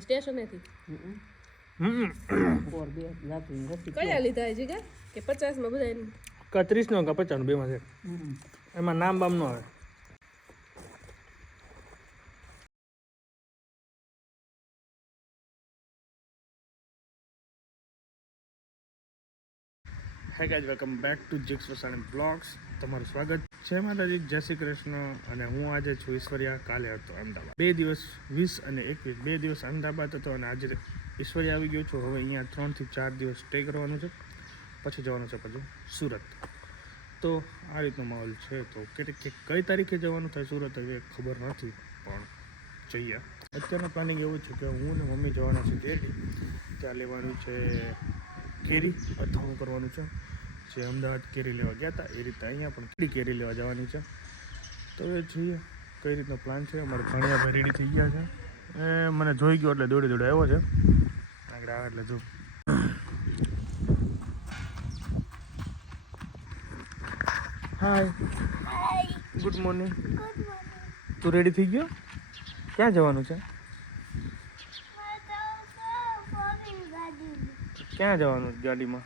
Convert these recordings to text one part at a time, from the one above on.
સ્ટેશનેથી કયા લીધા છે કે 50 માં બધા 30 નો કે 50 નો બેમાં છે એમાં નામ બામ નો આવે hi guys welcome back to જીક્સ વસાણી બ્લોગ્સ તમારું સ્વાગત છે માતાજી જય શ્રી કૃષ્ણ અને હું આજે છું ઈશ્વરિયા કાલે હતો અમદાવાદ 2 દિવસ 20 અને 21 2 દિવસ અમદાવાદ હતો અને આજે ઈશ્વરિયા આવી ગયો છું હવે અહીંયા 3 થી 4 દિવસ સ્ટે કરવાનું છે પછી જવાનું છે પાછું સુરત તો આ રીતનો માહોલ છે તો કઈ તારીખે જવાનું થાય સુરત હવે ખબર નથી પણ જઈએ અત્યારનું પ્લાનિંગ એવું છે કે હું ને મમ્મી જવાના છે ડેલી ત્યાં લેવાનું છે કેરી અથાણું કરવાનું છે જે અમદાવાદ કેરી લેવા ગયા હતા એ રીતે અહીંયા પણ કેરી લેવા જવાની છે તો એ જોઈએ કઈ રીતનો પ્લાન છે અમારે ધણિયાભાઈ રેડી થઈ ગયા છે એ મને જોઈ ગયો એટલે દોડી આવ્યો છે આગળ આવે એટલે જો હાય ગુડ મોર્નિંગ તું રેડી થઈ ગયો ક્યાં જવાનું છે ક્યાં જવાનું ગાડીમાં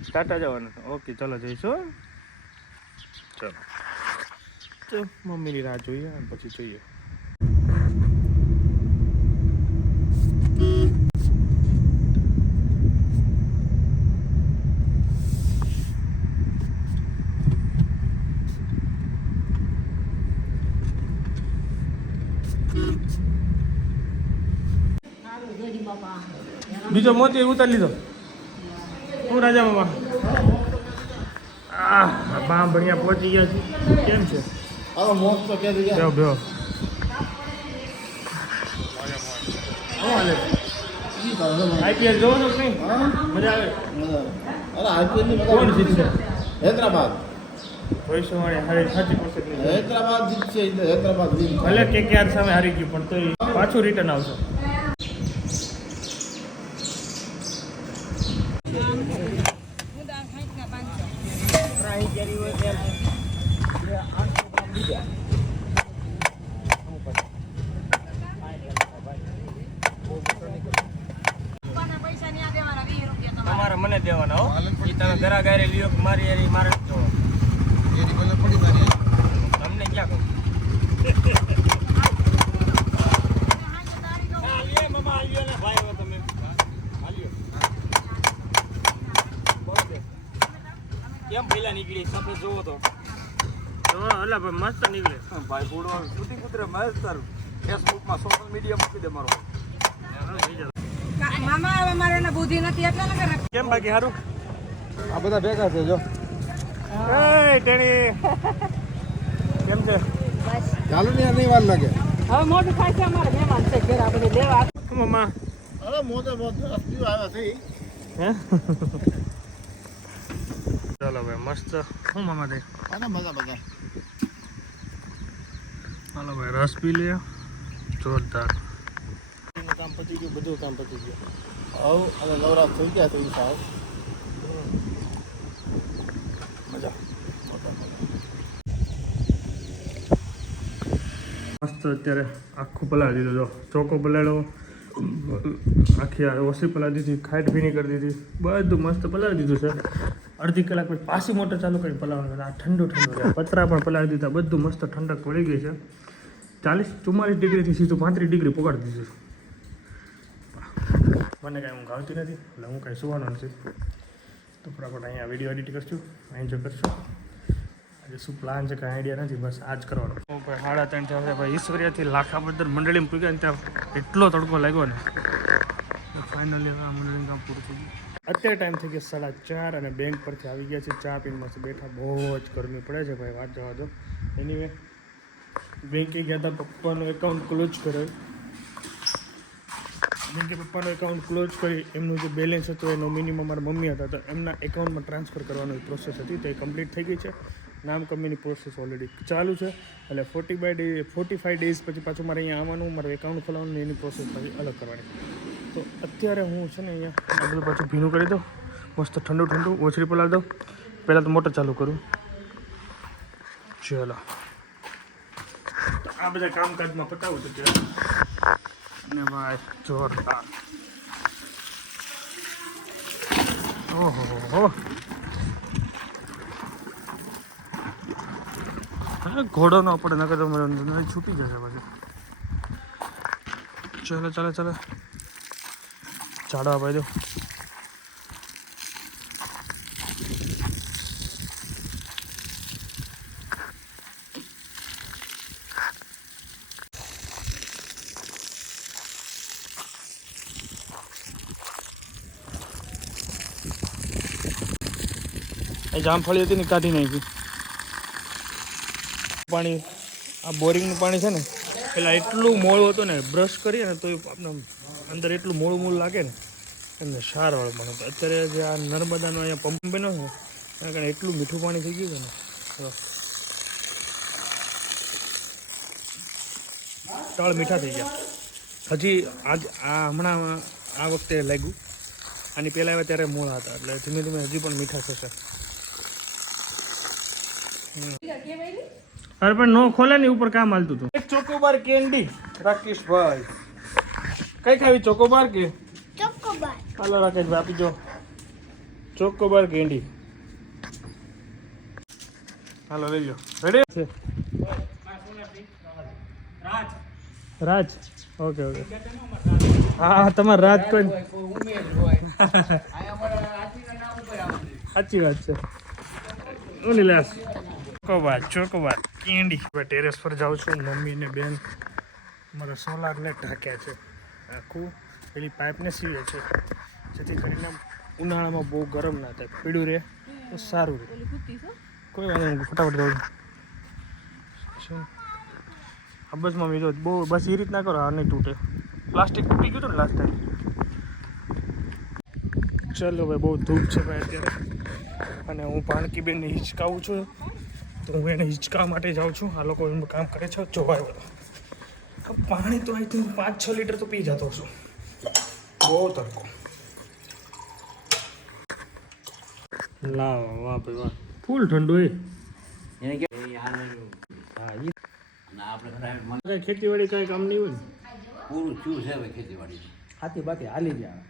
ટાટા જવાનું છે ઓકે ચલો જઈશું ચલો તો મમ્મીની રાહ જોઈએ અને પછી જોઈએ બીજો મોતી ઉતારી લીધો હું રાજા મામા બા ભણિયા પહોંચી ગયા છે કેમ છે બેહો બેહો આઈપીએલ જોવો છો કે નહીં મજા આવે કોણ જીતશે હૈદરાબાદ ભવિષ્યવાણી હારી સાચી પડશે હૈદરાબાદ જીતશે હૈદરાબાદ ભલે KKR સામે હારી ગયું પણ તો પાછું રિટર્ન આવશે તમારે મને દેવાના હો એ તમે ઘરા ગારે લ્યો મારી યારી મારે તમને ક્યાં કહું કેમ પહેલા નીકળી તમે જોવો તો હલા ભાઈ મસ્ત નીકળે ભાઈ પૂરો સુધી કુતરે મસ્ત તારું ફેસબુકમાં સોશિયલ મીડિયા મૂકી દે મારો મામા હવે મારે એને બુદ્ધિ નથી એટલે ન કરે કેમ બાકી હારું આ બધા ભેગા છે જો એ ટેણી કેમ છે બસ ચાલુ નહીં વાર લાગે હવે મોટું થાય છે અમારે મહેમાન છે ઘરે આપણે લેવા મમ્મા અરે મોટે આવ્યા છે હે ચાલો ભાઈ મસ્ત હું મામા દે અને મજા બધા ચાલો ભાઈ રસ પી લે જોરદાર કામ પતી ગયું બધું કામ પતી ગયું આવ અને નવરાત થઈ ગયા તો સાહેબ મજા મસ્ત અત્યારે આખું પલાળી દીધું જો ચોકો પલાળ્યો આખી ઓસી પલાળી દીધી ખાઈટ ભીની કરી દીધી બધું મસ્ત પલાળી દીધું છે અડધી કલાક પછી પાછી મોટર ચાલુ કરી પલાળવાનું આ ઠંડુ રહે પતરા પણ પલાળી દીધા બધું મસ્ત ઠંડક પડી ગઈ છે 40-44 ડિગ્રીથી સીધું 35 ડિગ્રી પકડી દીધું મને કાંઈ ઊંઘ આવતી નથી એટલે હું કાંઈ સુવાનો નથી તો ફટાફટ અહીંયા વિડીયો એડિટ કરશું એન્જોય કરશું આજે શું પ્લાન છે કાંઈ આઈડિયા નથી બસ આ જ કરવાનો ભાઈ 3:30 થયા ભાઈ ઈશ્વરિયાથી લાખા બદર મંડળીમાં પૂગ્યા ને ત્યાં એટલો તડકો લાગ્યો ને ફાઇનલી આ મંડળીનું કામ પૂરું થઈ ગયું અત્યારે ટાઈમ થઈ ગયો 4:30 અને બેંક પરથી આવી ગયા છે ચા પીને મસ્ત બેઠા બહુ જ ગરમી પડે છે ભાઈ વાત જવા દો એનીવે બેંકે ગયા હતા પપ્પાનું એકાઉન્ટ ક્લોઝ કરાવ્યું બેંકે પપ્પાનું એકાઉન્ટ ક્લોઝ કરી એમનું જે બેલેન્સ હતું એ નોમિનીમાં મારા મમ્મી હતા તો એમના એકાઉન્ટમાં ટ્રાન્સફર કરવાની પ્રોસેસ હતી તો એ કમ્પ્લીટ થઈ ગઈ છે નામ કંપનીની પ્રોસેસ ઓલરેડી ચાલુ છે એટલે 45 ડેઝ પછી પાછું મારે અહીંયા આવવાનું મારું એકાઉન્ટ ખોલાવવાનું એની પ્રોસેસ પછી અલગ કરવાની તો અત્યારે હું છે ને અહીંયા બધું પાછું ભીનું કરી દઉં મસ્ત ઠંડુ ઓછરી પલાળી દઉં પહેલાં તો મોટર ચાલુ કરું ચલો આ બધા કામકાજમાં પતાવું તો ભાઈ જોરદાર. ઓહો હો. ઘોડો ન પડે નકર તો મને છૂટી જશે પછી. ચલો ચલો ચલો ચાડવા ભાઈ દો. એ જામફળી હતી ને કાઢી નાખી. પાણી આ બોરિંગનું પાણી છે ને પેલા એટલું મોળું હતું ને બ્રશ કરીએ ને તો આપણે અંદર એટલું મોળું મોળું લાગે ને એમને સારવાળું પણ હતું. અત્યારે જે આ નર્મદાનો અહીંયા પંપ બન્યો છે એના કારણે એટલું મીઠું પાણી થઈ ગયું છે ને તળ મીઠા થઈ ગયા. હજી હમણાં આ વખતે લાગ્યું. આની પહેલાં આવ્યા ત્યારે મોળા હતા એટલે ધીમે ધીમે હજી પણ મીઠા થશે. અરે પણ નો ખોલે ને ઉપર કામ હાલતું હતું. એક ચોકોબાર કેન્ડી રાકેશભાઈ કઈ ખાવી ચોકોબાર કે ચોકોબાર? હાલો રાકેશભાઈ આપી દો ચોકોબાર કેન્ડી. હાલો લઈ લો. રેડી છે રાજ? Okay okay. હા તમારે રાજ કોઈ સાચી વાત છે. ઓલી લાસ ચોકોબાર કેન્ડી. ટેરેસ પર જાઉં છું. મમ્મી ને બેન મારા સોલારને ઢાંક્યા છે. આખું પેલી પાઇપને સીવે છે જેથી કરીને ઉનાળામાં બહુ ગરમ ના થાય. પીળું રહે તો સારું રહે. કોઈ વાંધો નહીં ફટાફટ જાઉં છું. હા બસ મમ્મી તો બહુ બસ એ રીતના કરો. આ નહીં તૂટે. પ્લાસ્ટિક તૂટી ગયું હતું ને લાસ્ટ ટાઈમ. ચલો ભાઈ બહુ ધૂપ છે ભાઈ અત્યારે અને હું ભાણકી બેનને હિંચકાવું છું તો હું એને હિંચકાવા માટે જાઉં છું. આ લોકો એનું કામ કરે છે જોવાય. પાણી તો આઈ થિંક 5-6 લીટર તો પી જતો છું. બહુ તડકો. લાવ વાહ ભાઈ વાહ ફૂલ ઠંડુ. કઈ ખેતીવાડી કઈ કામ નહીં હોય ને પૂરું થયું છે હવે ખેતીવાડી. હાથી બાકી હાલી જાય.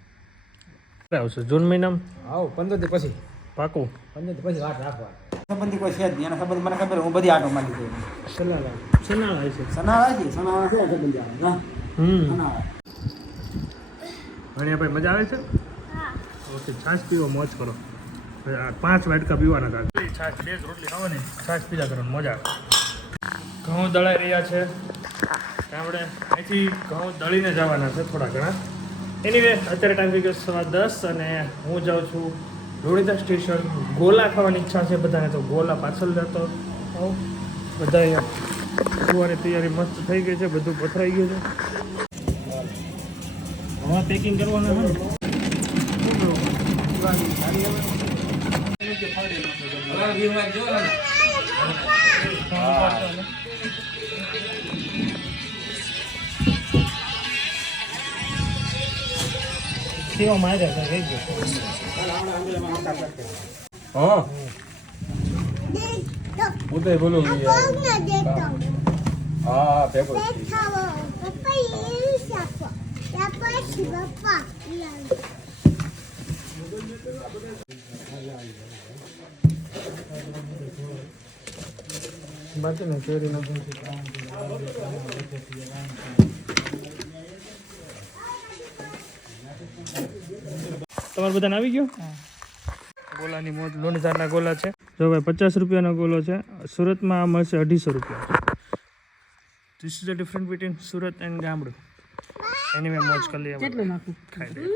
આવશે જૂન મહિનામાં? આવો 15 દી પછી પાકું. 15 દી પછી વાત રાખવા. સંબંધી કોઈ છે જ નહીં. એના સંબંધ મને ખબર. હું બધી આટો મારી દઉં. સનાળા છે. સનાળા છે સંબંધી આવે. ભાઈ મજા આવે છે? ઓકે છાશ પીવો મોજ કરો. 5 વાટકા પીવાના હતા. છાશ 2 રોટલી ખાવાની છાશ પીધા કરવાની મજા આવે. ઘઉં દળાઈ રહ્યા છે. આપણે અહીંથી ઘઉં દળીને જવાના છે થોડા ઘણા. એનીવે અત્યારે ટાઈમ થઈ ગયો 10:15 અને હું જાઉં છું રોડિતા સ્ટેશન. ગોલા ખાવાની ઈચ્છા છે બધાને તો ગોલા પાછળ જતો આવું. બધા અહીંયા સુવાની તૈયારી મસ્ત થઈ ગઈ છે. બધું પથરાઈ ગયું છે. હવે પેકિંગ કરવાનું છે. કેવા માર્યા છે રહી ગયો. હા હું તો બોલું. હા ભેગો બાકી ને ચોરી ના તમારે બધાને આવી ગયો? ગોલાની મોજ. લોણીધારના ગોલા છે જો ભાઈ 50 રૂપિયાનો ગોલો છે. સુરતમાં મળશે 250 રૂપિયા. This is the different between Surat and ગામડું. એની મેં મોજ કરી લઈએ. ખાઈ લઈએ.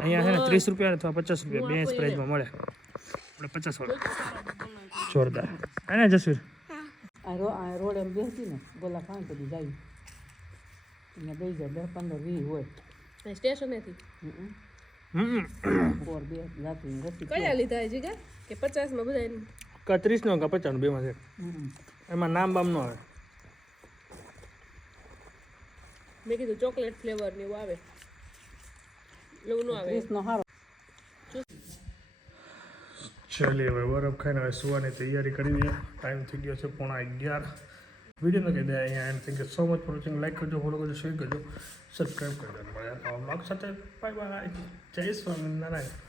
અહીંયા છે ને 30 રૂપિયા અથવા 50 રૂપિયા બે પ્રાઇઝમાં મળે. આપણે 50 વાળો જોરદાર હે ને જસવીર? આ રોડ એમ બેસતી ને ગોલા ખાઈ પછી જાય અહીંયા દઈ જાય 10, 15, 20 હોય સ્ટેશનેથી. પોર બે જાતી રસી કયા લીધા હજી કે 50માં બધા? 30 નો કે 50 નો બેમાં છે. એમાં નામ બામ નો આવે. મેં કીધું ચોકલેટ ફ્લેવર ને એવું આવે. એવું ન આવે. 30 નો હારો. ચાલીએ હવે બરફ ખાઈને હવે સુવાની તૈયારી કરી દઈએ. ટાઈમ થઈ ગયો છે 11:15. વિડીયોનો કહી દે અહીંયા and thank you so much for watching. Like કરજો, ફોલો કરજો, શેર કરજો, સબસ્ક્રાઈબ કરજો. મળ્યા બ્લોગ સાથે. Bye bye. જય સ્વામિનારાયણ.